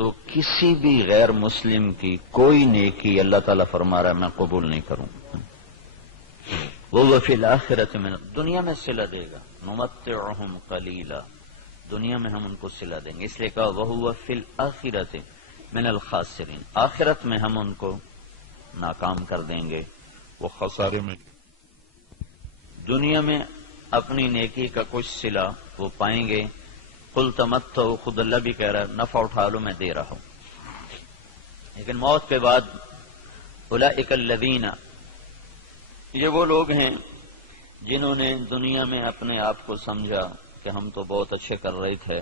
تو کسی بھی غیر مسلم کی کوئی نیکی اللہ تعالیٰ فرما رہا ہے میں قبول نہیں کروں. وہ فی الآخرۃ من، دنیا میں صلہ دے گا. نمتعہم قلیلا، دنیا میں ہم ان کو صلہ دیں گے. اس لیے کہا وہو فی الآخرۃ من الخاسرین، آخرت میں ہم ان کو ناکام کر دیں گے، وہ خسارے میں. دنیا میں اپنی نیکی کا کچھ صلہ وہ پائیں گے. قل تمتعوا، خود اللہ بھی کہہ رہا ہے نفع اٹھا لو میں دے رہا ہوں. لیکن موت کے بعد اولئک الذین، یہ وہ لوگ ہیں جنہوں نے دنیا میں اپنے آپ کو سمجھا کہ ہم تو بہت اچھے کر رہے تھے.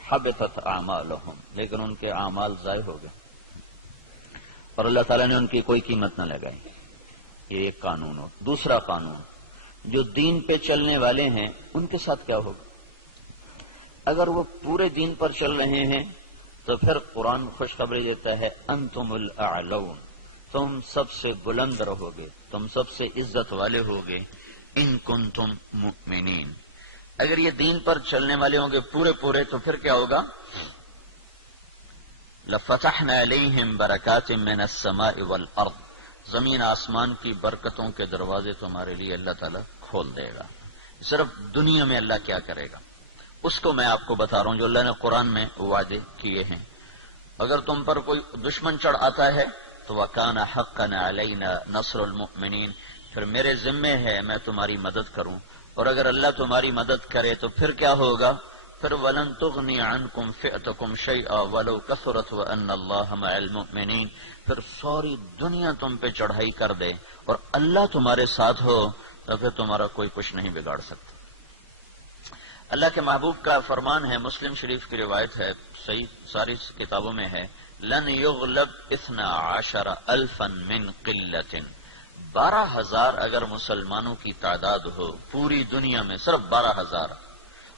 حبطت اعمالہم، لیکن ان کے اعمال ضائع ہو گئے اور اللہ تعالیٰ نے ان کی کوئی قیمت نہ لگائی. یہ ایک قانون ہو. دوسرا قانون، جو دین پہ چلنے والے ہیں ان کے ساتھ کیا ہوگا؟ اگر وہ پورے دین پر چل رہے ہیں تو پھر قرآن خوشخبری دیتا ہے انتم الاعلون، تم سب سے بلند رہو گے، تم سب سے عزت والے ہوگے. ان کنتم مؤمنین، اگر یہ دین پر چلنے والے ہوں گے پورے تو پھر کیا ہوگا؟ لفتحنا علیہم برکات من السماء والارض، زمین آسمان کی برکتوں کے دروازے تمہارے لیے اللہ تعالیٰ کھول دے گا. صرف دنیا میں اللہ کیا کرے گا اس کو میں آپ کو بتا رہا ہوں جو اللہ نے قرآن میں وعدے کیے ہیں. اگر تم پر کوئی دشمن چڑھ آتا ہے تو وَكَانَ حَقًّا عَلَيْنَا نَصْرُ الْمُؤْمِنِينَ، پھر میرے ذمے ہے میں تمہاری مدد کروں. اور اگر اللہ تمہاری مدد کرے تو پھر کیا ہوگا؟ پھر وَلَن تُغْنِيَ عَنْكُمْ فِئْتُكُمْ شَيْئًا وَلَوْ كَثُرَتْ وَأَنَّ اللَّهَ مَعَ الْمُؤْمِنِينَ، پھر ساری دنیا تم پہ چڑھائی کر دے اور اللہ تمہارے ساتھ ہو تو پھر تمہارا کوئی کچھ نہیں بگاڑ سکتا. اللہ کے محبوب کا فرمان ہے، مسلم شریف کی روایت ہے، صحیح ساری کتابوں میں ہے، لن یغلب 12,000 من قلت، 12,000 اگر مسلمانوں کی تعداد ہو پوری دنیا میں، صرف 12,000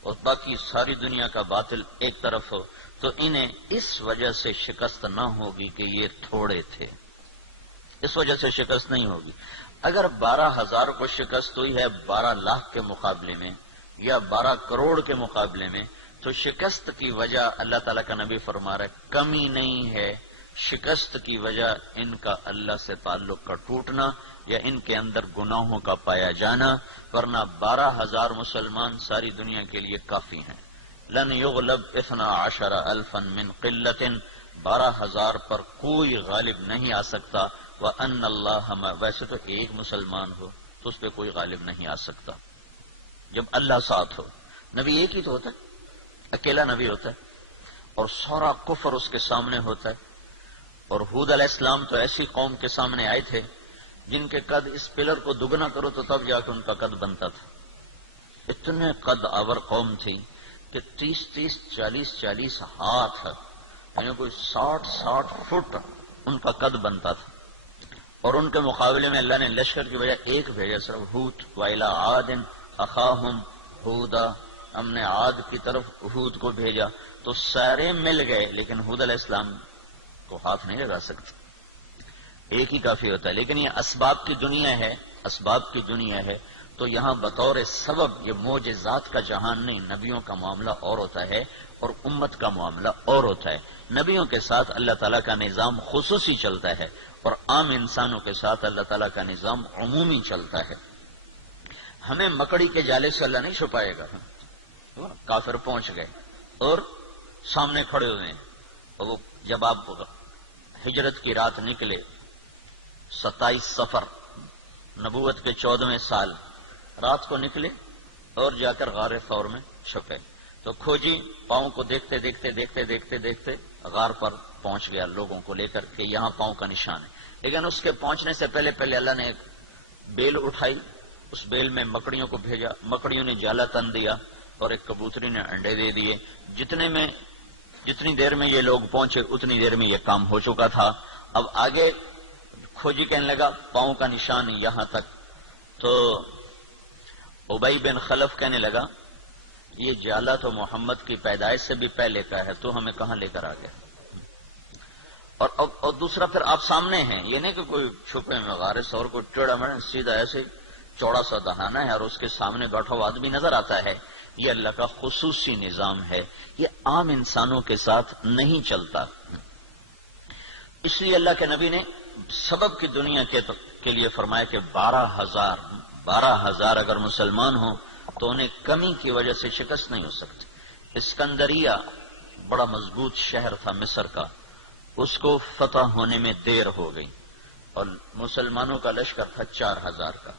اور باقی ساری دنیا کا باطل ایک طرف ہو، تو انہیں اس وجہ سے شکست نہ ہوگی کہ یہ تھوڑے تھے، اس وجہ سے شکست نہیں ہوگی. اگر 12,000 کو شکست ہوئی ہے 12 لاکھ کے مقابلے میں یا 12 کروڑ کے مقابلے میں، تو شکست کی وجہ اللہ تعالیٰ کا نبی فرما رہا ہے کمی نہیں ہے، شکست کی وجہ ان کا اللہ سے تعلق کا ٹوٹنا یا ان کے اندر گناہوں کا پایا جانا، ورنہ 12,000 مسلمان ساری دنیا کے لیے کافی ہیں. لن یغلب 12,000 من قلت، 12,000 پر کوئی غالب نہیں آ سکتا. وَأَنَّ اللَّهَ، ویسے تو ایک مسلمان ہو تو اس پہ کوئی غالب نہیں آ سکتا جب اللہ ساتھ ہو. نبی ایک ہی تو ہوتا ہے، اکیلا نبی ہوتا ہے اور سارا کفر اس کے سامنے ہوتا ہے. اور ہود علیہ السلام تو ایسی قوم کے سامنے آئے تھے جن کے قد اس پلر کو دگنا کرو تو تب جا کے ان کا قد بنتا تھا. اتنے قد آور قوم تھی کہ 30 40 ہاتھ، یعنی کوئی 60 فٹ ان کا قد بنتا تھا. اور ان کے مقابلے میں اللہ نے لشکر کی وجہ ایک بھیجا، صرف ہود. وَإِلَىٰ عَادٍ أَخَاهُمْ هُودًا، ہم نے عاد کی طرف ہود کو بھیجا. تو سارے مل گئے لیکن ہود علیہ السلام کو ہاتھ نہیں لگا سکتے، ایک ہی کافی ہوتا ہے. لیکن یہ اسباب کی دنیا ہے، اسباب کی دنیا ہے، تو یہاں بطور سبب یہ معجزات کا جہان نہیں، نبیوں کا معاملہ اور ہوتا ہے اور امت کا معاملہ اور ہوتا ہے. نبیوں کے ساتھ اللہ تعالیٰ کا نظام خصوصی چلتا ہے اور عام انسانوں کے ساتھ اللہ تعالیٰ کا نظام عمومی چلتا ہے. ہمیں مکڑی کے جالے سے اللہ نہیں چھپائے گا. کافر پہنچ گئے اور سامنے کھڑے ہوئے ہیں، اور وہ جب آپ ہجرت کی رات نکلے 27 صفر نبوت کے 14ویں سال رات کو نکلے اور جا کر غار ثور میں چھپے، تو کھوجی پاؤں کو دیکھتے دیکھتے غار پر پہنچ گیا لوگوں کو لے کر کے یہاں پاؤں کا نشان ہے. لیکن اس کے پہنچنے سے پہلے اللہ نے ایک بیل اٹھائی، اس بیل میں مکڑیوں کو بھیجا، مکڑیوں نے جالا تن دیا اور ایک کبوتری نے انڈے دے دیے. جتنی دیر میں یہ لوگ پہنچے اتنی دیر میں یہ کام ہو چکا تھا. اب آگے کھوجی کہنے لگا پاؤں کا نشان یہاں تک، تو ابی بن خلف کہنے لگا یہ جالا تو محمد کی پیدائش سے بھی پہلے کا ہے، تو ہمیں کہاں لے کر آ گیا. اور دوسرا پھر آپ سامنے ہیں، یہ نہیں کہ کوئی چھپے میں غار ثور کو ٹیڑھا مڑا، سیدھا ایسے چوڑا سا دہانا ہے اور اس کے سامنے بیٹھا ہوا آدمی نظر آتا ہے. یہ اللہ کا خصوصی نظام ہے، یہ عام انسانوں کے ساتھ نہیں چلتا. اس لیے اللہ کے نبی نے سبب کی دنیا کے لیے فرمایا کہ 12,000 اگر مسلمان ہوں تو انہیں کمی کی وجہ سے شکست نہیں ہو سکتی۔ اسکندریہ بڑا مضبوط شہر تھا مصر کا، اس کو فتح ہونے میں دیر ہو گئی اور مسلمانوں کا لشکر تھا 4,000 کا۔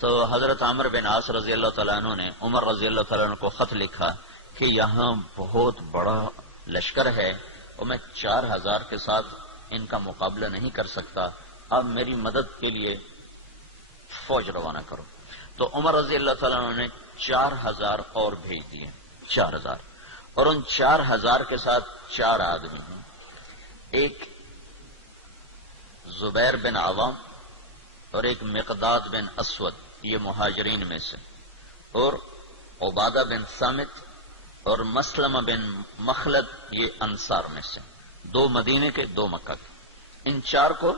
تو حضرت عمرو بن عاص رضی اللہ تعالیٰ عنہ نے عمر رضی اللہ تعالیٰ عنہ کو خط لکھا کہ یہاں بہت بڑا لشکر ہے اور میں 4,000 کے ساتھ ان کا مقابلہ نہیں کر سکتا، اب میری مدد کے لیے فوج روانہ کرو۔ تو عمر رضی اللہ تعالیٰ عنہ نے 4,000 اور بھیج دیے، 4,000، اور ان 4,000 کے ساتھ 4 آدمی ہیں، ایک زبیر بن عوام اور ایک مقداد بن اسود، یہ مہاجرین میں سے، اور عبادہ بن صامت اور مسلمہ بن مخلد، یہ انصار میں سے، 2 مدینے کے 2 مکہ کے، ان 4 کو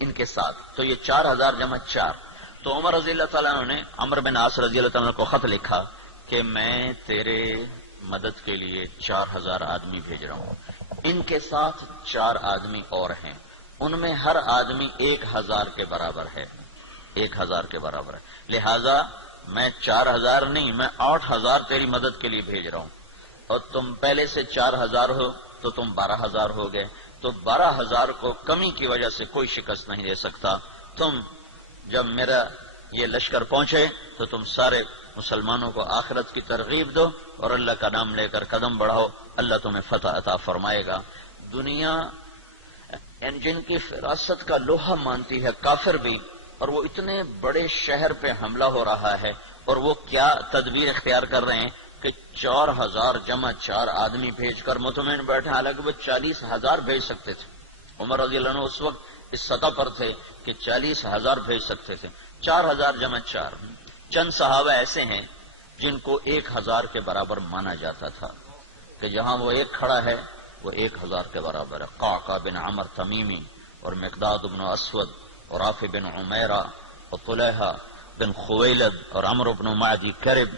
ان کے ساتھ، تو یہ 4,000 جمع 4۔ تو عمر رضی اللہ تعالیٰ عنہ نے عمرو بن عاص رضی اللہ تعالیٰ عنہ کو خط لکھا کہ میں تیرے مدد کے لیے 4,000 آدمی بھیج رہا ہوں، ان کے ساتھ 4 آدمی اور ہیں، ان میں ہر آدمی 1,000 کے برابر ہے، 1,000 کے برابر ہے، لہذا میں 4,000 نہیں، میں 8,000 تیری مدد کے لیے بھیج رہا ہوں، اور تم پہلے سے 4,000 ہو تو تم 12,000 ہو گئے، تو 12,000 کو کمی کی وجہ سے کوئی شکست نہیں دے سکتا۔ تم جب میرا یہ لشکر پہنچے تو تم سارے مسلمانوں کو آخرت کی ترغیب دو اور اللہ کا نام لے کر قدم بڑھاؤ، اللہ تمہیں فتح عطا فرمائے گا۔ دنیا جن کی فراست کا لوہا مانتی ہے کافر بھی، اور وہ اتنے بڑے شہر پہ حملہ ہو رہا ہے، اور وہ کیا تدبیر اختیار کر رہے ہیں کہ 4,000 جمع 4 آدمی بھیج کر مطمئن بیٹھے، حالانکہ وہ 40,000 بھیج سکتے تھے۔ عمر رضی اللہ عنہ اس وقت اس سطح پر تھے کہ 40,000 بھیج سکتے تھے، 4,000 جمع 4۔ چند صحابہ ایسے ہیں جن کو 1,000 کے برابر مانا جاتا تھا کہ جہاں وہ ایک کھڑا ہے وہ 1,000 کے برابر ہے، قعقاع بن عمر تمیمی اور مقداد بن اسود اور رافع بن عمیرہ اور طلحہ بن خویلد اور عمرو بن معدی کرب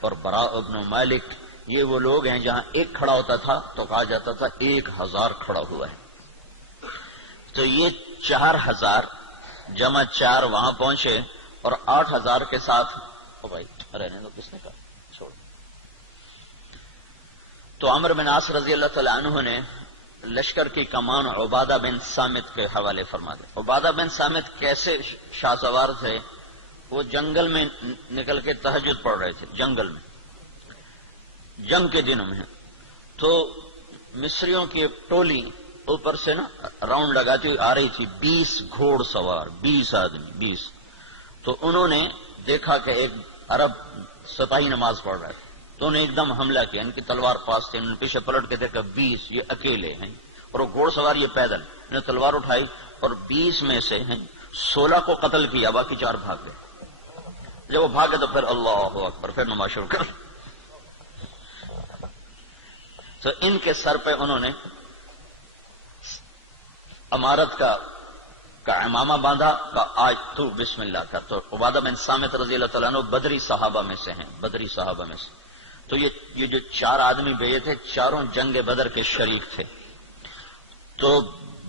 اور براء بن مالک، یہ وہ لوگ ہیں جہاں ایک کھڑا ہوتا تھا تو کہا جاتا تھا 1,000 کھڑا ہوا ہے۔ تو یہ 4,000 جمع 4 وہاں پہنچے اور 8,000 کے ساتھ، او بھائی رہنے دو، کس نے کہا چھوڑ۔ تو عمرو بن عاص رضی اللہ تعالی عنہ نے لشکر کی کمان عبادہ بن صامت کے حوالے فرما دے۔ عبادہ بن صامت کیسے شاہ سوار تھے؟ وہ جنگل میں نکل کے تہجد پڑھ رہے تھے، جنگل میں، جنگ کے دنوں میں، تو مصریوں کی ایک ٹولی اوپر سے نا راؤنڈ لگاتی ہوئی آ رہی تھی، 20 گھوڑ سوار، 20 آدمی، 20۔ تو انہوں نے دیکھا کہ ایک عرب سپاہی نماز پڑھ رہا ہے، تو انہوں نے ایک دم حملہ کیا، ان کی تلوار پاس تھی، انہوں نے پیچھے پلٹ کے دیکھا 20 یہ اکیلے ہیں، اور وہ گھوڑ سوار یہ پیدل، انہوں نے تلوار اٹھائی اور 20 میں سے 16 کو قتل کیا، باقی 4 بھاگ گئے۔ جب وہ بھاگے تو پھر اللہ اکبر، پھر نماز شروع کر۔ تو ان کے سر پہ انہوں نے امارت کا امامہ باندھا، کہ آج تو بسم اللہ کر۔ تو عبادہ بن صامت رضی اللہ تعالیٰ عنہ بدری صحابہ میں سے ہیں، بدری صحابہ میں سے۔ تو یہ جو 4 آدمی بھیجے تھے، چاروں جنگ بدر کے شریک تھے۔ تو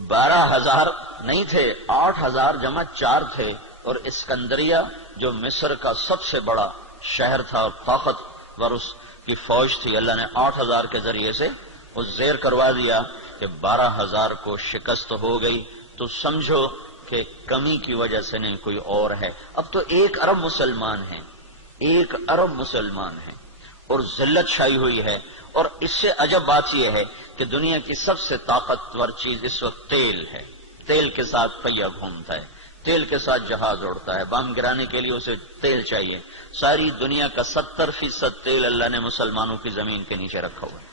12,000 نہیں تھے، 8,000 جمع 4 تھے، اور اسکندریہ جو مصر کا سب سے بڑا شہر تھا اور طاقتور اس کی فوج تھی، اللہ نے 8,000 کے ذریعے سے وہ زیر کروا دیا کہ 12,000 کو شکست ہو گئی۔ تو سمجھو کہ کمی کی وجہ سے نہیں، کوئی اور ہے۔ اب تو 1 ارب مسلمان ہیں، 1 ارب مسلمان ہیں، اور ذلت چھائی ہوئی ہے۔ اور اس سے عجب بات یہ ہے کہ دنیا کی سب سے طاقتور چیز اس وقت تیل ہے، تیل کے ساتھ پہیہ گھومتا ہے، تیل کے ساتھ جہاز اڑتا ہے، بم گرانے کے لیے اسے تیل چاہیے۔ ساری دنیا کا 70% تیل اللہ نے مسلمانوں کی زمین کے نیچے رکھا ہوا ہے۔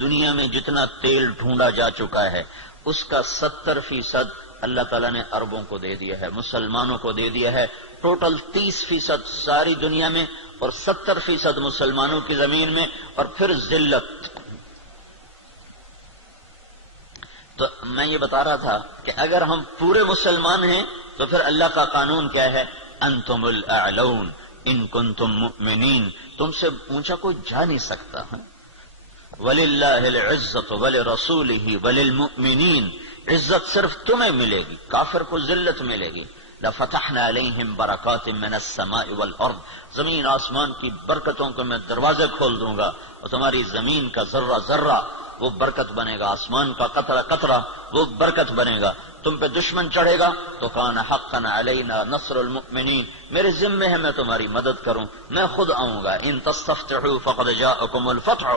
دنیا میں جتنا تیل ڈھونڈا جا چکا ہے اس کا 70% اللہ تعالیٰ نے عربوں کو دے دیا ہے، مسلمانوں کو دے دیا ہے۔ ٹوٹل 30% ساری دنیا میں اور 70% مسلمانوں کی زمین میں، اور پھر ذلت۔ تو میں یہ بتا رہا تھا کہ اگر ہم پورے مسلمان ہیں تو پھر اللہ کا قانون کیا ہے؟ انتم الاعلون ان کنتم مؤمنین، تم سے اونچا کوئی جا نہیں سکتا۔ وَلِلَّهِ الْعِزَّةُ وَلِرَسُولِهِ وَلِلْمُؤْمِنِينَ، عزت صرف تمہیں ملے گی، کافر کو ذلت ملے گی۔ لَفَتَحْنَا عَلَيْهِمْ بَرَكَاتٍ مِّنَ السَّمَاءِ وَالْأَرْضِ، زمین آسمان کی برکتوں کو میں دروازے کھول دوں گا، اور تمہاری زمین کا ذرہ ذرہ وہ برکت بنے گا، آسمان کا قطرہ قطرہ وہ برکت بنے گا۔ تم پہ دشمن چڑھے گا تو کان حقا علینا نصر المؤمنین، میرے ذمے ہے میں تمہاری مدد کروں، میں خود آؤں گا۔ ان تستفتحوا فقد جاءکم الفتح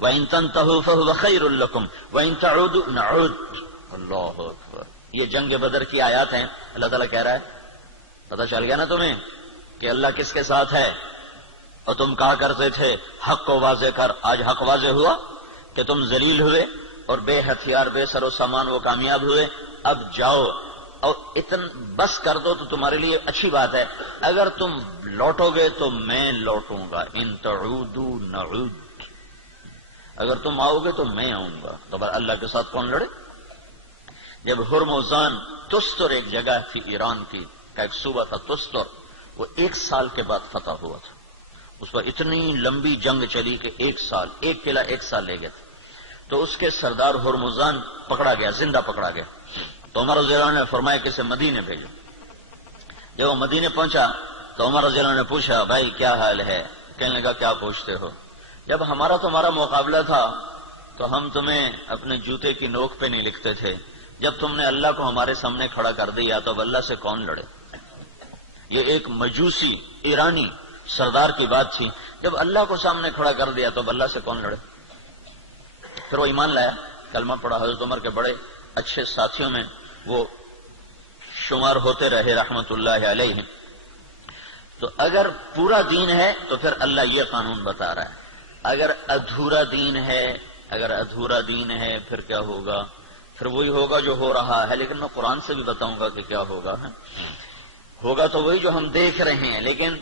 وان تنتهوا فهو خیر لکم وان تعودوا نعود۔ اللہ اکبر، یہ جنگ بدر کی آیات ہیں۔ اللہ تعالیٰ کہہ رہا ہے پتہ چل گیا نا تمہیں کہ اللہ کس کے ساتھ ہے، اور تم کہا کرتے تھے حق کو واضح کر، آج حق واضح ہوا کہ تم ذلیل ہوئے اور بے ہتھیار بے سر و سامان وہ کامیاب ہوئے۔ اب جاؤ اور بس کر دو تو تمہارے لیے اچھی بات ہے، اگر تم لوٹو گے تو میں لوٹوں گا۔ ان تعودوا نعود، اگر تم آؤ گے تو میں آؤں گا۔ تو اللہ کے ساتھ کون لڑے؟ جب ہرمزان، تستر ایک جگہ تھی ایران کی کا ایک صوبہ تھا تستر، وہ 1 سال کے بعد فتح ہوا تھا۔ اس پر اتنی لمبی جنگ چلی کہ 1 سال، ایک قلعہ 1 سال لے گئے تھے۔ تو اس کے سردار ہرمزان پکڑا گیا، زندہ پکڑا گیا۔ تو عمر رضی اللہ عنہ نے فرمایا کہ اسے مدینے بھیجو۔ جب وہ مدینے پہنچا تو عمر رضی اللہ عنہ نے پوچھا بھائی کیا حال ہے؟ کہنے لگا کیا پوچھتے ہو؟ جب ہمارا تمہارا مقابلہ تھا تو ہم تمہیں اپنے جوتے کی نوک پہ نہیں لکھتے تھے، جب تم نے اللہ کو ہمارے سامنے کھڑا کر دیا تو اب اللہ سے کون لڑے؟ یہ ایک مجوسی ایرانی سردار کی بات تھی، جب اللہ کو سامنے کھڑا کر دیا تو اب اللہ سے کون لڑے؟ پھر وہ ایمان لایا، کلمہ پڑھا۔ حضرت عمر کے بڑے اچھے ساتھیوں میں وہ شمار ہوتے رہے رحمت اللہ علیہ۔ تو اگر پورا دین ہے تو پھر اللہ یہ قانون بتا رہا ہے، اگر ادھورا دین ہے پھر کیا ہوگا؟ پھر وہی ہوگا جو ہو رہا ہے، لیکن میں قرآن سے بھی بتاؤں گا کہ کیا ہوگا۔ ہوگا تو وہی جو ہم دیکھ رہے ہیں، لیکن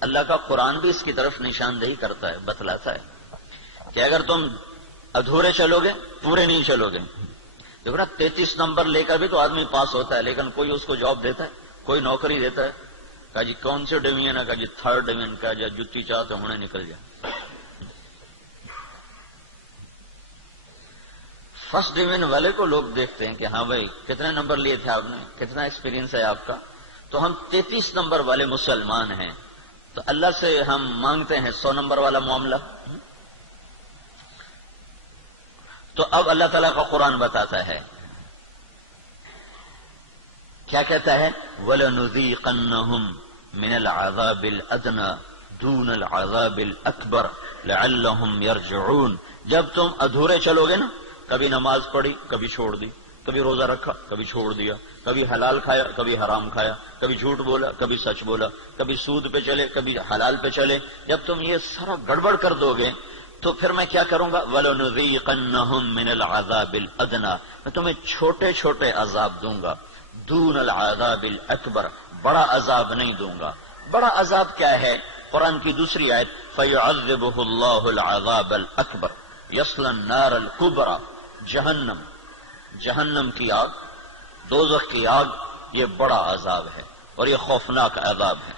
اللہ کا قرآن بھی اس کی طرف نشاندہی کرتا ہے، بتلاتا ہے کہ اگر تم ادھورے چلو گے، پورے نہیں چلو گے۔ دیکھو نا 33 نمبر لے کر بھی تو آدمی پاس ہوتا ہے، لیکن کوئی اس کو جاب دیتا ہے، کوئی نوکری دیتا ہے۔ کہا جی کون سے ڈویژن ہے؟ کہا جی 3rd ڈویژن کا، جا جتی چاہتے ہونے نکل جائے۔ 1st ڈویژن والے کو لوگ دیکھتے ہیں کہ ہاں بھائی کتنے نمبر لیے تھے آپ نے، کتنا ایکسپیرینس ہے آپ کا؟ تو ہم 33 نمبر والے مسلمان ہیں، تو اللہ سے ہم مانگتے ہیں 100 نمبر والا معاملہ۔ تو اب اللہ تعالیٰ کا قرآن بتاتا ہے، کیا کہتا ہے؟ وَلَنُذِيقَنَّهُمْ مِنَ الْعَذَابِ الْأَدْنَى دُونَ الْعَذَابِ الْأَكْبَرِ لَعَلَّهُمْ يَرْجِعُونَ۔ جب تم ادھورے چلو گے نا، کبھی نماز پڑھی کبھی چھوڑ دی، کبھی روزہ رکھا کبھی چھوڑ دیا، کبھی حلال کھایا کبھی حرام کھایا، کبھی جھوٹ بولا کبھی سچ بولا، کبھی سود پہ چلے کبھی حلال پہ چلے، جب تم یہ سارا گڑبڑ کر دو گے تو پھر میں کیا کروں گا؟ وَلَنُذِيقَنَّهُمْ مِنَ الْعَذَابِ الْأَدْنَى، میں تمہیں چھوٹے چھوٹے عذاب دوں گا، دون العذاب الاکبر، بڑا عذاب نہیں دوں گا۔ بڑا عذاب کیا ہے؟ قرآن کی دوسری آیت فَيُعَذِّبُهُ اللَّهُ الْعَذَابَ الْأَكْبَرَ يَصْلَى النَّارَ الْكُبْرَى، جہنم کی آگ، دوزخ کی آگ، یہ بڑا عذاب ہے اور یہ خوفناک عذاب ہے۔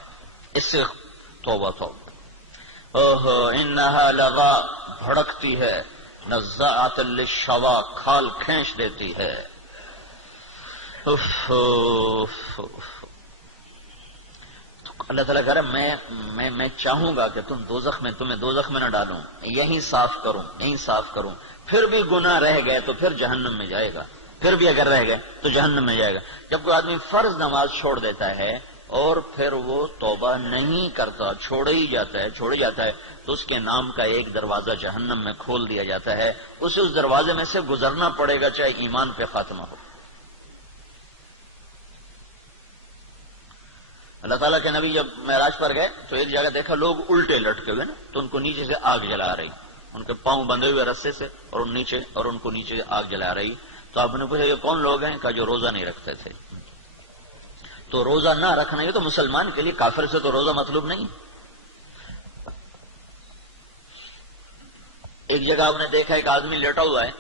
اس سے توبہ توبہ۔ اوہ انہا لغا، بھڑکتی ہے، نزاعۃ للشوا، کھال کھینچ دیتی ہے۔ اللہ تعالیٰ کہہ رہا ہے میں چاہوں گا کہ تمہیں دوزخ میں نہ ڈالوں، یہیں صاف کروں، پھر بھی گناہ رہ گئے تو پھر جہنم میں جائے گا، پھر بھی اگر رہ گئے تو جہنم میں جائے گا۔ جب کوئی آدمی فرض نماز چھوڑ دیتا ہے اور پھر وہ توبہ نہیں کرتا، چھوڑ ہی جاتا ہے تو اس کے نام کا ایک دروازہ جہنم میں کھول دیا جاتا ہے، اسے اس دروازے میں سے گزرنا پڑے گا چاہے ایمان پہ خاتمہ ہو۔ اللہ تعالیٰ کے نبی جب معراج پر گئے تو ایک جگہ دیکھا لوگ الٹے لٹکے ہوئے نا، تو ان کو نیچے سے آگ جلا رہی، ان کے پاؤں بندھے ہوئے رسے سے اور ان کو نیچے آگ جلا رہی۔ تو آپ نے پوچھا یہ کون لوگ ہیں؟ کہا جو روزہ نہیں رکھتے تھے۔ تو روزہ نہ رکھنا یہ تو مسلمان کے لیے، کافر سے تو روزہ مطلوب نہیں۔ ایک جگہ آپ نے دیکھا ایک آدمی لیٹا ہوا ہے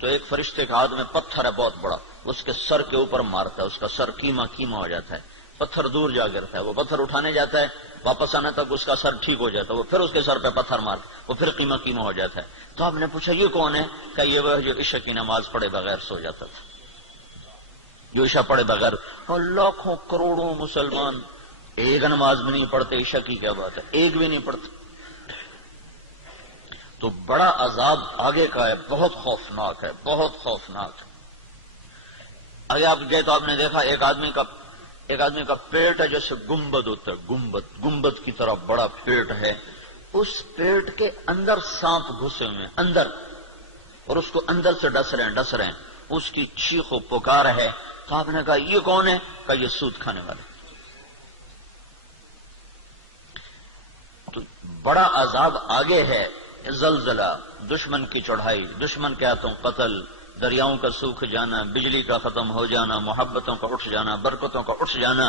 تو ایک فرشتے کا ہاتھ میں پتھر ہے بہت بڑا، اس کے سر کے اوپر مارتا ہے، اس کا سر کیما ہو جاتا ہے، پتھر دور جا گرتا ہے، وہ پتھر اٹھانے جاتا ہے، واپس آنے تک اس کا سر ٹھیک ہو جاتا ہے، وہ پھر اس کے سر پہ پتھر مارتا ہے، وہ پھر کیما ہو جاتا ہے۔ تو آپ نے پوچھا یہ کون ہے؟ کہ یہ وہ جو عشاء کی نماز پڑھے بغیر سو جاتا تھا۔ جو عشاء پڑھے بغیر، اور لاکھوں کروڑوں مسلمان ایک نماز بھی نہیں پڑھتے، عشاء کی کیا بات ہے، ایک بھی نہیں پڑھتے. تو بڑا عذاب آگے کا ہے، بہت خوفناک ہے، بہت خوفناک ہے. آگے آپ گئے تو آپ نے دیکھا ایک آدمی کا پیٹ ہے جیسے گنبد ہوتا ہے، گنبد کی طرح بڑا پیٹ ہے، اس پیٹ کے اندر سانپ گھسے ہوئے اندر، اور اس کو اندر سے ڈس رہے ہیں، اس کی چیخ و پکار ہے. تو آپ نے کہا یہ کون ہے؟ کہا یہ سود کھانے والے. تو بڑا عذاب آگے ہے، زلزلہ، دشمن کی چڑھائی، دشمن کے ہاتھوں قتل، دریاؤں کا سوکھ جانا، بجلی کا ختم ہو جانا، محبتوں کا اٹھ جانا، برکتوں کا اٹھ جانا،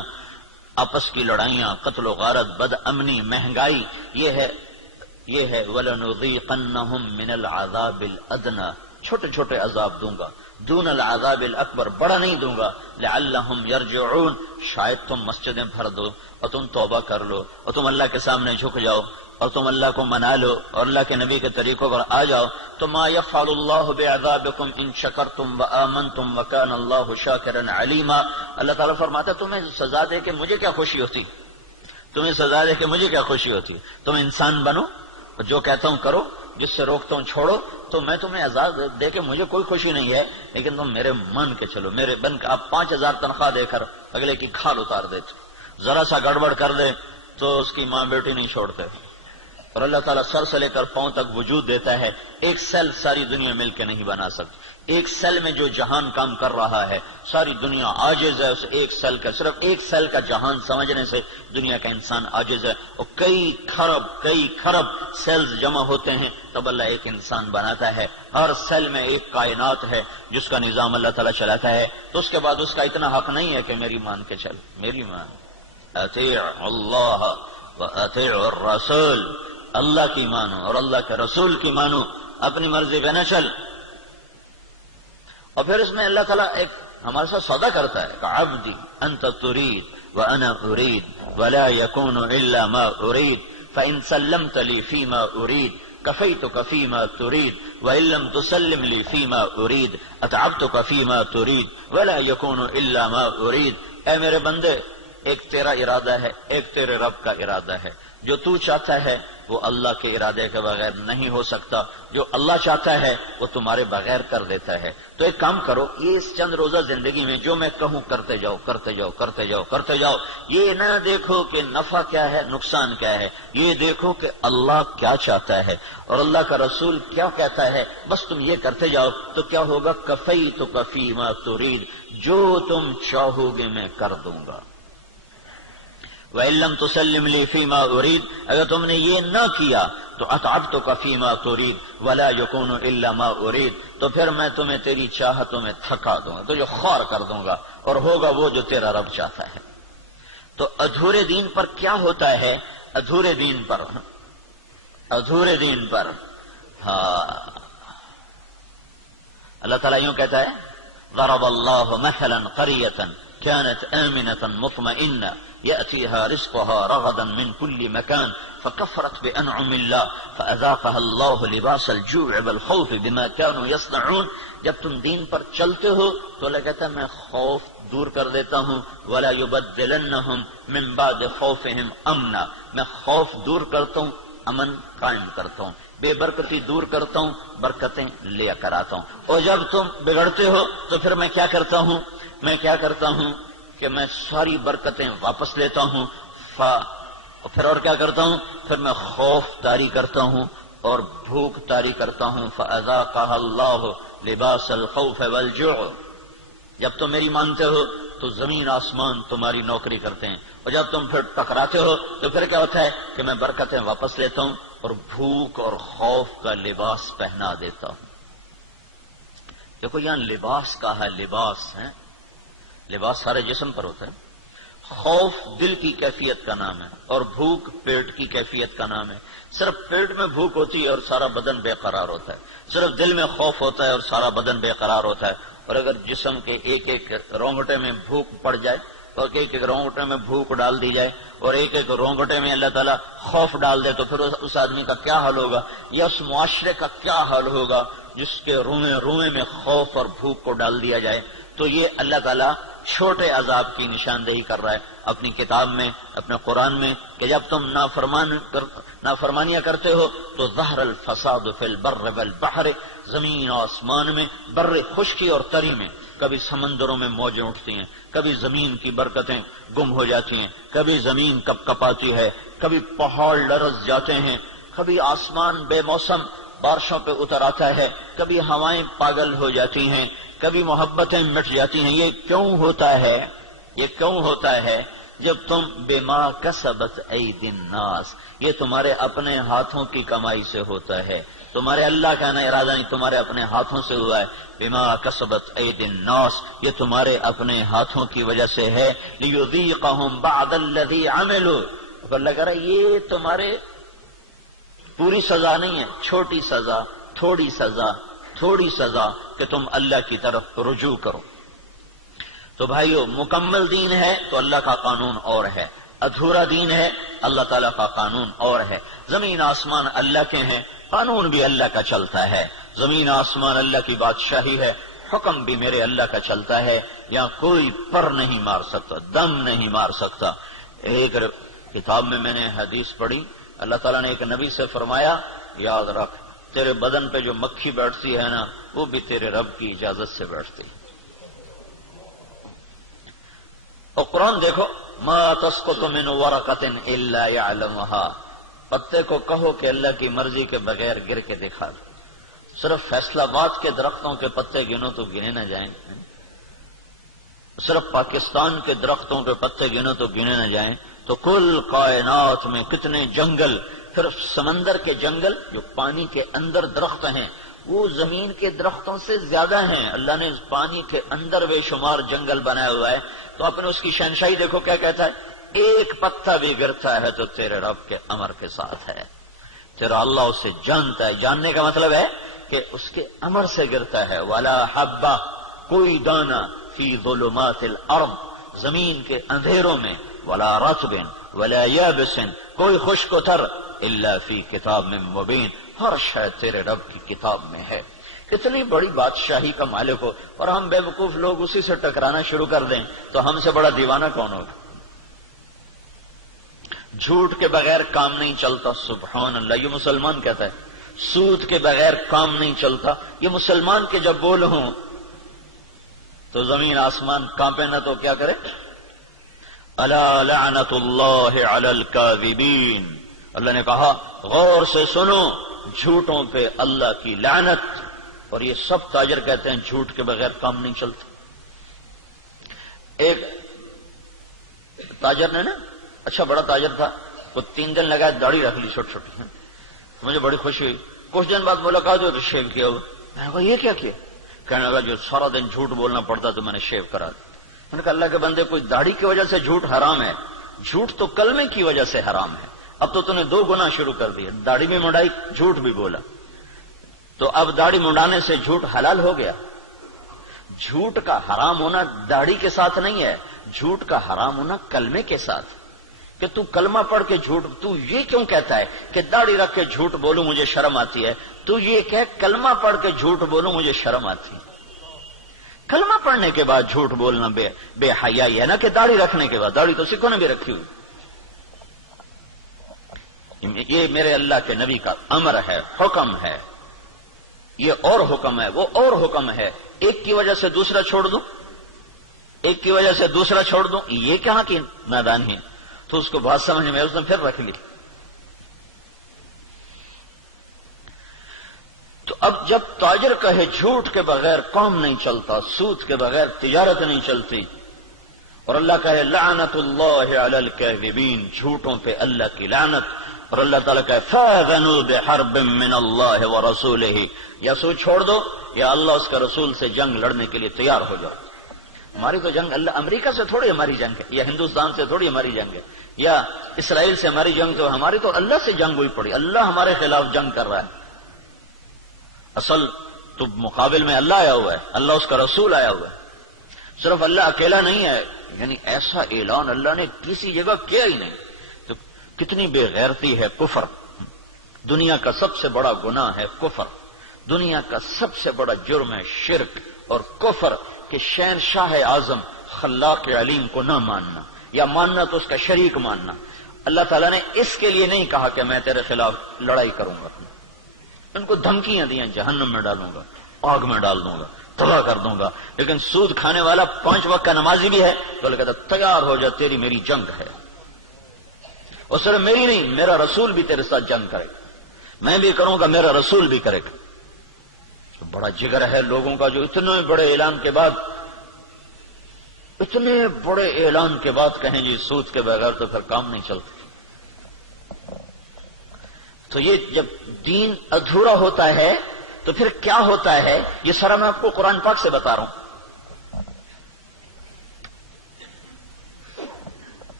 آپس کی لڑائیاں، قتل و غارت، بد امنی، مہنگائی. یہ ہے وَلَنُذِيقَنَّهُمْ مِنَ الْعَذَابِ الْأَدْنَى، چھوٹے چھوٹے عذاب دوں گا، دون العذاب الاکبر، بڑا نہیں دوں گا. لعلہم یرجعون، شاید تم مسجدیں بھر دو اور تم توبہ کر لو اور تم اللہ کے سامنے جھک جاؤ اور تم اللہ کو منا لو اور اللہ کے نبی کے طریقوں پر آ جاؤ. تو ما یفعل اللہ بعذابکم ان شکرتم وآمنتم وکان اللہ شاکرا علیما. اللہ تعالیٰ فرماتا ہے تمہیں سزا دے کے مجھے کیا خوشی ہوتی، تمہیں سزا دے کے مجھے کیا خوشی ہوتی. تم انسان بنو، جو کہتا ہوں کرو، جس سے روکتا ہوں چھوڑو، تو میں تمہیں عذاب دے کے مجھے کوئی خوشی نہیں ہے، لیکن تم میرے مان کے چلو، میرے بن کے. آپ 5000 تنخواہ دے کر اگلے کی کھال اتار دیتے، ذرا سا گڑبڑ کر دے تو اس کی ماں بیٹی نہیں چھوڑتے. اور اللہ تعالیٰ سر سے لے کر پاؤں تک وجود دیتا ہے، ایک سیل ساری دنیا مل کے نہیں بنا سکتی. ایک سیل میں جو جہان کام کر رہا ہے ساری دنیا عاجز ہے اس ایک سیل کا. صرف ایک سیل کا جہان سمجھنے سے دنیا کا انسان عاجز ہے، اور کئی خرب سیلز جمع ہوتے ہیں تب اللہ ایک انسان بناتا ہے. ہر سیل میں ایک کائنات ہے جس کا نظام اللہ تعالیٰ چلاتا ہے. تو اس کے بعد اس کا اتنا حق نہیں ہے کہ میری مان کے چل، میری مان. اطیع اللہ و اطیع الرسول، اللہ کی مانو اور اللہ کے رسول کی مانو، اپنی مرضی پہ نہ چل. اور پھر اس میں اللہ تعالیٰ ایک ہمارے ساتھ سودا کرتا ہے کہ عبدی انت ترید وانا ارید ولا يكون الا ما ارید فان سلمت لي فيما ارید كفيتك فيما تريد وان لم تسلم لي فيما ارید اتعبتك فيما تريد ولا يكون الا ما ارید. اے میرے بندے، ایک تیرا ارادہ ہے، ایک تیرے رب کا ارادہ ہے. جو تو چاہتا ہے وہ اللہ کے ارادے کے بغیر نہیں ہو سکتا، جو اللہ چاہتا ہے وہ تمہارے بغیر کر دیتا ہے. تو ایک کام کرو، یہ اس چند روزہ زندگی میں جو میں کہوں کرتے جاؤ کرتے جاؤ کرتے جاؤ کرتے جاؤ. یہ نہ دیکھو کہ نفع کیا ہے نقصان کیا ہے، یہ دیکھو کہ اللہ کیا چاہتا ہے اور اللہ کا رسول کیا کہتا ہے. بس تم یہ کرتے جاؤ تو کیا ہوگا، کفیتک فیما ترید، جو تم چاہو گے میں کر دوں گا. وَإِن لَّمْ تُسَلِّمْ لِي فِيمَا أُرِيدُ، اگر تم نے یہ نہ کیا تو أَتْعَبْتُكَ فِيمَا تُرِيدُ وَلَا يَكُونُ إِلَّا مَا أُرِيدُ، تو پھر میں تمہیں تیری چاہتوں میں تھکا دوں گا، تو جو خوار کر دوں گا اور ہوگا وہ جو تیرا رب چاہتا ہے. تو ادھورے دین پر کیا ہوتا ہے، ادھورے دین پر اللہ تعالیٰ یوں کہتا ہے ضرب اللہ مثلا قریة كانت آمنة مطمئنة يأتيها رزقها رغدا من كل مكان فكفرت بأنعم الله فأذاقها الله لباس الجوع والخوف بما كانوا يصنعون. جب تم دین پر چلتے ہو تو اللہ کہتا ہے میں خوف دور کر دیتا ہوں، ولا يبدلنهم من بعد خوفهم امنا، میں خوف دور کرتا ہوں، امن قائم کرتا ہوں، بے برکتی دور کرتا ہوں، برکتیں لے کر آتا ہوں. اور جب تم بگڑتے ہو تو پھر میں کیا کرتا ہوں کہ میں ساری برکتیں واپس لیتا ہوں. پھر اور کیا کرتا ہوں، پھر میں خوف طاری کرتا ہوں اور بھوک طاری کرتا ہوں. فَأَذَاقَهَا اللَّهُ لِبَاسَ الْخَوْفِ وَالْجُوعِ. جب تم میری مانتے ہو تو زمین آسمان تمہاری نوکری کرتے ہیں، اور جب تم پھر ٹکراتے ہو تو پھر کیا ہوتا ہے کہ میں برکتیں واپس لیتا ہوں اور بھوک اور خوف کا لباس پہنا دیتا ہوں. دیکھو یہاں لباس کا ہے، لباس ہے، لباس سارے جسم پر ہوتا ہے. خوف دل کی کیفیت کا نام ہے اور بھوک پیٹ کی کیفیت کا نام ہے. صرف پیٹ میں بھوک ہوتی ہے اور سارا بدن بے قرار ہوتا ہے، صرف دل میں خوف ہوتا ہے اور سارا بدن بے قرار ہوتا ہے. اور اگر جسم کے ایک ایک رونگٹے میں بھوک پڑ جائے اور ایک ایک رونگٹے میں بھوک ڈال دی جائے اور ایک ایک رونگٹے میں اللہ تعالیٰ خوف ڈال دے تو پھر اس آدمی کا کیا حال ہوگا، یا اس معاشرے کا کیا حال ہوگا جس کے روئے میں خوف اور بھوک کو ڈال دیا جائے. تو یہ اللہ تعالیٰ چھوٹے عذاب کی نشاندہی کر رہا ہے اپنی کتاب میں، اپنے قرآن میں، کہ جب تم نافرمانیاں کرتے ہو تو ظہر الفساد فی البر والبحر، زمین و آسمان میں، بر خشکی اور تری میں، کبھی سمندروں میں موجیں اٹھتی ہیں، کبھی زمین کی برکتیں گم ہو جاتی ہیں، کبھی زمین کپ کپاتی ہے، کبھی پہاڑ لرز جاتے ہیں، کبھی آسمان بے موسم بارشوں پہ اتر آتا ہے، کبھی ہوائیں پاگل ہو جاتی ہیں، کبھی محبتیں مٹ جاتی ہیں۔ یہ کیوں ہوتا ہے؟ یہ کیوں ہوتا ہے؟ جب تم بما کسبت ایدی الناس، یہ تمہارے اپنے ہاتھوں کی کمائی سے ہوتا ہے، تمہارے اللہ کا نہ ارادہ نہیں، تمہارے اپنے ہاتھوں سے ہوا ہے۔ بما کسبت ایدی الناس، یہ تمہارے اپنے ہاتھوں کی وجہ سے ہے۔ لیذیقہم بعد الذی عملوا، اللہ کہہ رہا ہے یہ تمہارے پوری سزا نہیں ہے، چھوٹی سزا، تھوڑی سزا، تھوڑی سزا کہ تم اللہ کی طرف رجوع کرو۔ تو بھائیو، مکمل دین ہے تو اللہ کا قانون اور ہے، ادھورا دین ہے اللہ تعالیٰ کا قانون اور ہے۔ زمین آسمان اللہ کے ہیں، قانون بھی اللہ کا چلتا ہے، زمین آسمان اللہ کی بادشاہی ہے، حکم بھی میرے اللہ کا چلتا ہے، یہاں کوئی پر نہیں مار سکتا، دم نہیں مار سکتا۔ ایک کتاب میں نے حدیث پڑھی، اللہ تعالیٰ نے ایک نبی سے فرمایا، یاد رکھ تیرے بدن پہ جو مکھی بیٹھتی ہے نا، وہ بھی تیرے رب کی اجازت سے بیٹھتی۔ اور قرآن دیکھو، ما تسقط من ورقۃ الا یعلمها، پتے کو کہو کہ اللہ کی مرضی کے بغیر گر کے دکھا دو۔ صرف فیصلہ آباد کے درختوں کے پتے گنو تو گنے نہ جائیں، صرف پاکستان کے درختوں کے پتے گنو تو گنے نہ جائیں، تو کل کائنات میں کتنے جنگل، پھر سمندر کے جنگل جو پانی کے اندر درخت ہیں وہ زمین کے درختوں سے زیادہ ہیں۔ اللہ نے پانی کے اندر بے شمار جنگل بنایا ہوا ہے، تو اپنے اس کی شہنشاہی دیکھو کیا کہتا ہے، ایک پتا بھی گرتا ہے تو تیرے رب کے امر کے ساتھ ہے، تیرا اللہ اسے جانتا ہے۔ جاننے کا مطلب ہے کہ اس کے امر سے گرتا ہے۔ ولا حبہ، کوئی دانہ، فی ظلمات الارض، زمین کے اندھیروں میں، ولا رطب ولا یابس، کوئی خشک و تر، الا فی کتاب میں مبین، ہر شے تیرے رب کی کتاب میں ہے۔ کتنی بڑی بادشاہی کا مالک ہو، اور ہم بے وقوف لوگ اسی سے ٹکرانا شروع کر دیں تو ہم سے بڑا دیوانہ کون ہوگا؟ جھوٹ کے بغیر کام نہیں چلتا، سبحان اللہ، یہ مسلمان کہتا ہے۔ سود کے بغیر کام نہیں چلتا، یہ مسلمان کے جب بول ہوں تو زمین آسمان کانپے نہ تو کیا کرے؟ الا لعنت اللہ علی الکاذبین، اللہ نے کہا غور سے سنو، جھوٹوں پہ اللہ کی لعنت۔ اور یہ سب تاجر کہتے ہیں جھوٹ کے بغیر کام نہیں چلتا۔ ایک تاجر نے نا، اچھا بڑا تاجر تھا، وہ 3 دن لگا داڑھی رکھ لی چھوٹی چھوٹی، مجھے بڑی خوشی ہوئی۔ کچھ دن بعد ملاقات ہوئی تو شیو کیا ہوا، میں نے کہا یہ کیا کیا؟ کہنے لگا جو سارا دن جھوٹ بولنا پڑتا تو میں نے شیو کرا دیا۔ میں نے کہا اللہ کے بندے، کوئی داڑھی کی وجہ سے جھوٹ حرام ہے؟ جھوٹ تو کلمے کی وجہ سے حرام ہے، اب تو نے 2 گناہ شروع کر دیے، داڑھی بھی منڈائی، جھوٹ بھی بولا، تو اب داڑھی منڈانے سے جھوٹ حلال ہو گیا۔ جھوٹ کا حرام ہونا داڑھی کے ساتھ نہیں ہے، جھوٹ کا حرام ہونا کلمے کے ساتھ، کہ تو کلمہ پڑھ کے جھوٹ، تو یہ کیوں کہتا ہے کہ داڑھی رکھ کے جھوٹ بولوں مجھے شرم آتی ہے؟ تو یہ کہ کلمہ پڑھ کے جھوٹ بولوں مجھے شرم آتی ہے۔ کلمہ پڑھنے کے بعد جھوٹ بولنا بے حیائی ہے نا، کہ داڑھی رکھنے کے بعد، داڑھی تو سکھوں نے بھی رکھی ہوئی۔ یہ میرے اللہ کے نبی کا امر ہے، حکم ہے، یہ اور حکم ہے، وہ اور حکم ہے۔ ایک کی وجہ سے دوسرا چھوڑ دوں، ایک کی وجہ سے دوسرا چھوڑ دوں، یہ کہاں کی نادانی ہے؟ تو اس کو بات سمجھ میں اس نے پھر رکھ لی۔ تو اب جب تاجر کہے جھوٹ کے بغیر کام نہیں چلتا، سود کے بغیر تجارت نہیں چلتی، اور اللہ کہے لعنت اللہ علی الکاذبین، جھوٹوں پہ اللہ کی لعنت، اور اللہ تعالیٰ کہے فاذنوا بحرب من اللہ ورسولہ، یا سود چھوڑ دو یا اللہ اس کے رسول سے جنگ لڑنے کے لیے تیار ہو جاؤ۔ ہماری تو جنگ اللہ امریکہ سے تھوڑی ہماری جنگ ہے، یا ہندوستان سے تھوڑی ہماری جنگ ہے، یا اسرائیل سے ہماری جنگ، تو ہماری تو اللہ سے جنگ ہوئی پڑی، اللہ ہمارے خلاف جنگ کر رہا ہے۔ اصل تو مقابل میں اللہ آیا ہوا ہے، اللہ اس کا رسول آیا ہوا ہے، صرف اللہ اکیلا نہیں ہے، یعنی ایسا اعلان اللہ نے کسی جگہ کیا ہی نہیں۔ تو کتنی بے غیرتی ہے کفر، دنیا کا سب سے بڑا گناہ ہے کفر، دنیا کا سب سے بڑا جرم ہے شرک اور کفر، کہ شہنشاہ اعظم خلاق علیم کو نہ ماننا، یا ماننا تو اس کا شریک ماننا۔ اللہ تعالیٰ نے اس کے لیے نہیں کہا کہ میں تیرے خلاف لڑائی کروں گا، ان کو دھمکیاں دیا جہنم میں ڈالوں گا، آگ میں ڈال دوں گا، تباہ کر دوں گا۔ لیکن سود کھانے والا 5 وقت کا نمازی بھی ہے تو اللہ کہتا تیار ہو جا، تیری میری جنگ ہے، اور صرف میری نہیں، میرا رسول بھی تیرے ساتھ جنگ کرے گا، میں بھی کروں گا، میرا رسول بھی کرے گا۔ تو بڑا جگر ہے لوگوں کا جو اتنے بڑے اعلان کے بعد کہیں جی سود کے بغیر تو پھر کام نہیں چلتا۔ تو یہ جب دین ادھورا ہوتا ہے تو پھر کیا ہوتا ہے، یہ سارا میں آپ کو قرآن پاک سے بتا رہا ہوں۔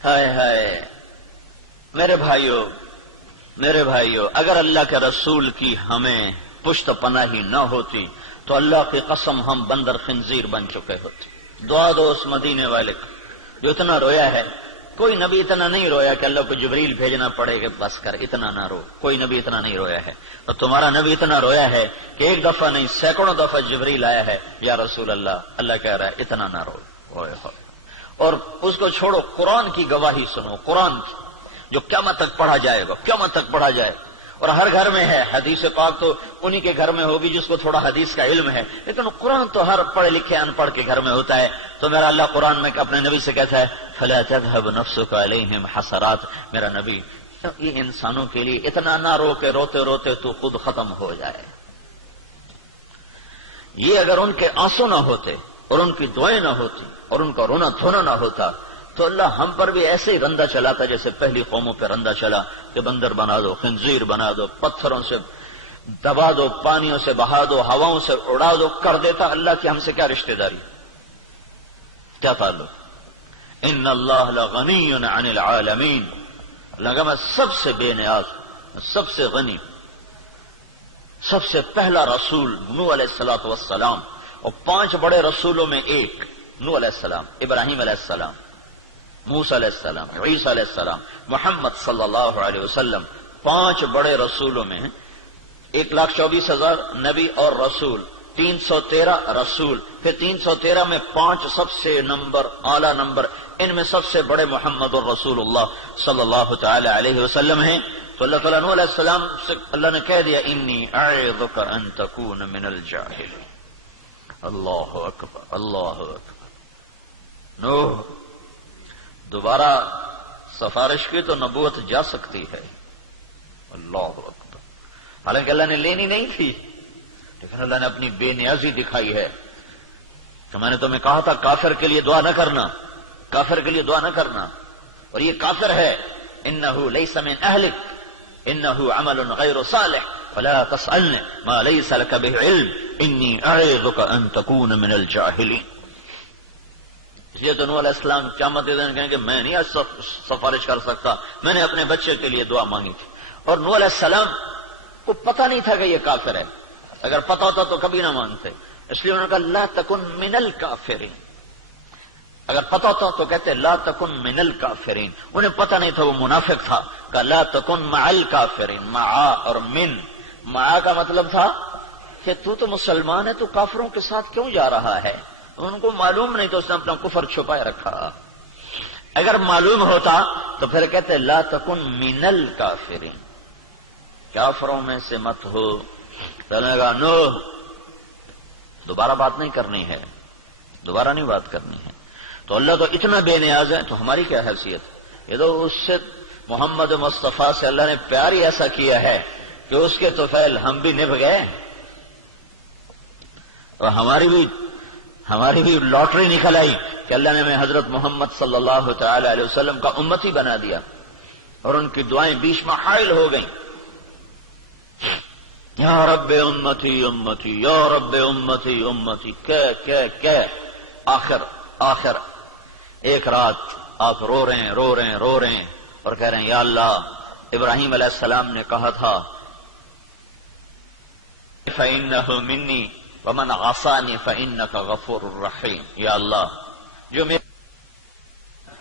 ہائے ہائے میرے بھائیو، اگر اللہ کے رسول کی ہمیں پشت پناہی نہ ہوتی تو اللہ کی قسم ہم بندر خنزیر بن چکے ہوتے۔ دعا دو اس مدینے والے کو جو اتنا رویا ہے۔ کوئی نبی اتنا نہیں رویا کہ اللہ کو جبریل بھیجنا پڑے کہ بس کر، اتنا نہ رو۔ کوئی نبی اتنا نہیں رویا ہے، اور تمہارا نبی اتنا رویا ہے کہ ایک دفعہ نہیں سینکڑوں دفعہ جبریل آیا ہے، یا رسول اللہ کہہ رہا ہے اتنا نہ رو۔ اور اس کو چھوڑو، قرآن کی گواہی سنو، قرآن کی جو قیامت تک پڑھا جائے گا، قیامت تک پڑھا جائے گا، اور ہر گھر میں ہے۔ حدیث پاک تو انہی کے گھر میں ہوگی جس کو تھوڑا حدیث کا علم ہے، لیکن قرآن تو ہر پڑھے لکھے ان پڑھ کے گھر میں ہوتا ہے۔ تو میرا اللہ قرآن میں اپنے نبی سے کہتا ہے فَلَا تَذْهَبْ نَفْسُكَ عَلَيْهِمْ حَسَرَاتٍ، میرا نبی یہ انسانوں کے لیے اتنا نہ رو کہ روتے روتے تو خود ختم ہو جائے۔ یہ اگر ان کے آنسو نہ ہوتے اور ان کی دعائیں نہ ہوتی اور ان کا رونا دھونا نہ ہوتا تو اللہ ہم پر بھی ایسے ہی رندہ چلاتا جیسے پہلی قوموں پہ رندہ چلا کہ بندر بنا دو، خنزیر بنا دو، پتھروں سے دبا دو، پانیوں سے بہا دو، ہواؤں سے اڑا دو، کر دیتا۔ اللہ کی ہم سے کیا رشتہ داری، کیا تعلق؟ ان اللہ لغنی عن العالمین، اللہ میں سب سے بے نیاز، سب سے غنی، سب سے پہلا رسول نوح علیہ الصلوۃ والسلام، اور 5 بڑے رسولوں میں ایک نوح علیہ السلام، ابراہیم علیہ السلام، موسیٰ علیہ السلام، عیسیٰ علیہ السلام، محمد صلی اللہ علیہ وسلم۔ 5 بڑے رسولوں میں 1,24,000 نبی اور رسول، 313 رسول، پھر 313 میں 5 سب سے نمبر اعلیٰ نمبر، ان میں سب سے بڑے محمد الرسول اللہ صلی اللہ تعالی علیہ وسلم ہیں۔ تو اللہ تعالیٰ نوح علیہ السلام سے اللہ نے کہہ دیا انی اعظک ان تکون من الجاہلین۔ اللہ اکبر، اللہ اکبر۔ نوح دوبارہ سفارش کی تو نبوت جا سکتی ہے، اللہ اکبر۔ حالانکہ اللہ نے لینی نہیں تھی، لیکن اللہ نے اپنی بے نیازی دکھائی ہے کہ میں نے تمہیں کہا تھا کافر کے لیے دعا نہ کرنا، کافر کے لیے دعا نہ کرنا، اور یہ کافر ہے۔ انہ لیس من اہلک انہ عمل غیر صالح فلا تسألنی ما لیس لک به علم انی اعظک ان تکون من الجاہلین۔ اس لیے تو نوح علیہ السلام قیامت کے دن کہیں کہ میں نہیں آج سفارش کر سکتا، میں نے اپنے بچے کے لیے دعا مانگی تھی۔ اور نوح علیہ السلام کو پتہ نہیں تھا کہ یہ کافر ہے، اگر پتہ ہوتا تو کبھی نہ مانگتے، اس لیے انہوں نے کہا لا تکن من الکافرین۔ اگر پتہ ہوتا تو کہتے لا تکن من الکافرین، انہیں پتہ نہیں تھا، وہ منافق تھا، کہا لا تکن مع الکافرین۔ مع اور من، مع کا مطلب تھا کہ تو مسلمان ہے، تو کافروں کے ساتھ کیوں جا رہا ہے؟ ان کو معلوم نہیں تو اس نے اپنا کفر چھپائے رکھا۔ اگر معلوم ہوتا تو پھر کہتے لا تکن من الکافرین، کافروں میں سے مت ہو۔ کہنے لگا نو دوبارہ بات نہیں کرنی ہے، دوبارہ نہیں بات کرنی ہے۔ تو اللہ تو اتنا بے نیاز ہے، تو ہماری کیا حیثیت؟ یہ تو اس سے محمد مصطفیٰ سے اللہ نے پیار ہی ایسا کیا ہے کہ اس کے طفیل ہم بھی نبھ گئے، اور ہماری بھی لاٹری نکل آئی کہ اللہ نے ہمیں حضرت محمد صلی اللہ تعالی علیہ وسلم کا امتی بنا دیا، اور ان کی دعائیں بیچ میں حائل ہو گئیں، یا رب امتی امتی، یا رب امتی امتی، کہ آخر ایک رات آپ رو رہے ہیں اور کہہ رہے ہیں یا اللہ، ابراہیم علیہ السلام نے کہا تھا فَإِنَّهُ مِنِّي وَمَنْ عَصَانِي فَإِنَّكَ غَفُورٌ رَحِيمٌ۔ یا اللہ جو میں،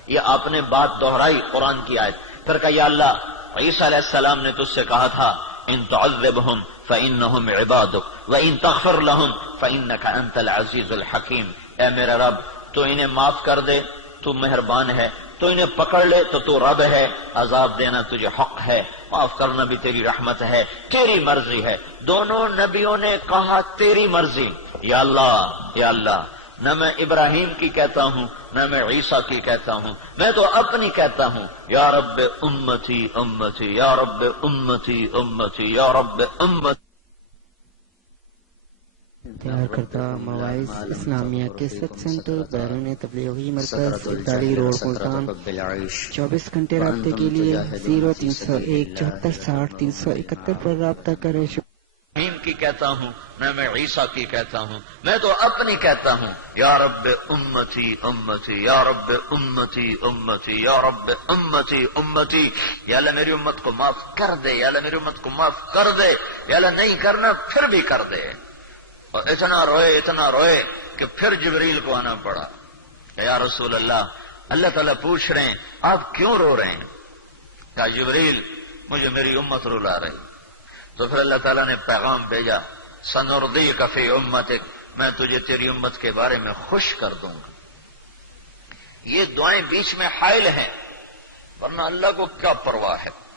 یہ آپ نے بات دہرائی قرآن کی آیت، پھر کہا یا اللہ عیسیٰ علیہ السلام نے تجھ سے کہا تھا ان تعذبهم فإنهم عبادك وإن تغفر لهم فإنك أنت العزيز الحكيم، اے میرے رب تو انہیں معاف کر دے، تو مہربان ہے، تو انہیں پکڑ لے تو رب ہے، عذاب دینا تجھے حق ہے، معاف کرنا بھی تیری رحمت ہے، تیری مرضی ہے۔ دونوں نبیوں نے کہا تیری مرضی، یا اللہ یا اللہ، نہ میں ابراہیم کی کہتا ہوں نہ میں عیسیٰ کی کہتا ہوں، میں تو اپنی کہتا ہوں، یا رب امتی امتی، یا رب امتی امتی، یا رب امتی۔ تیار کردہ مواعظ اسلامیہ کیسٹ سینٹر بیرون تبلیغی مرکز ابدالی روڈ ملتان، 24 گھنٹے رابطے کے لیے 0301 74 60 371 پر رابطہ کریں۔ ابراہیم کی کہتا ہوں نہ میں عیسیٰ کی کہتا ہوں، میں تو اپنی کہتا ہوں، یا رب امتی امتی، یا رب امتی امتی، یا رب امتی امتی۔ یا اللہ میری امت کو معاف کر دے، یا اللہ میری امت کو معاف کر دے، یا اللہ نہیں کرنا پھر بھی کر دے۔ اور اتنا روئے کہ پھر جبریل کو آنا پڑا، یا رسول اللہ، اللہ تعالیٰ پوچھ رہے ہیں آپ کیوں رو رہے ہیں؟ کہا جبریل مجھے میری امت رلا رہی۔ تو پھر اللہ تعالیٰ نے پیغام بھیجا، سنردیک فی امتک، میں تجھے تیری امت کے بارے میں خوش کر دوں گا۔ یہ دعائیں بیچ میں حائل ہیں، ورنہ اللہ کو کیا پرواہ ہے۔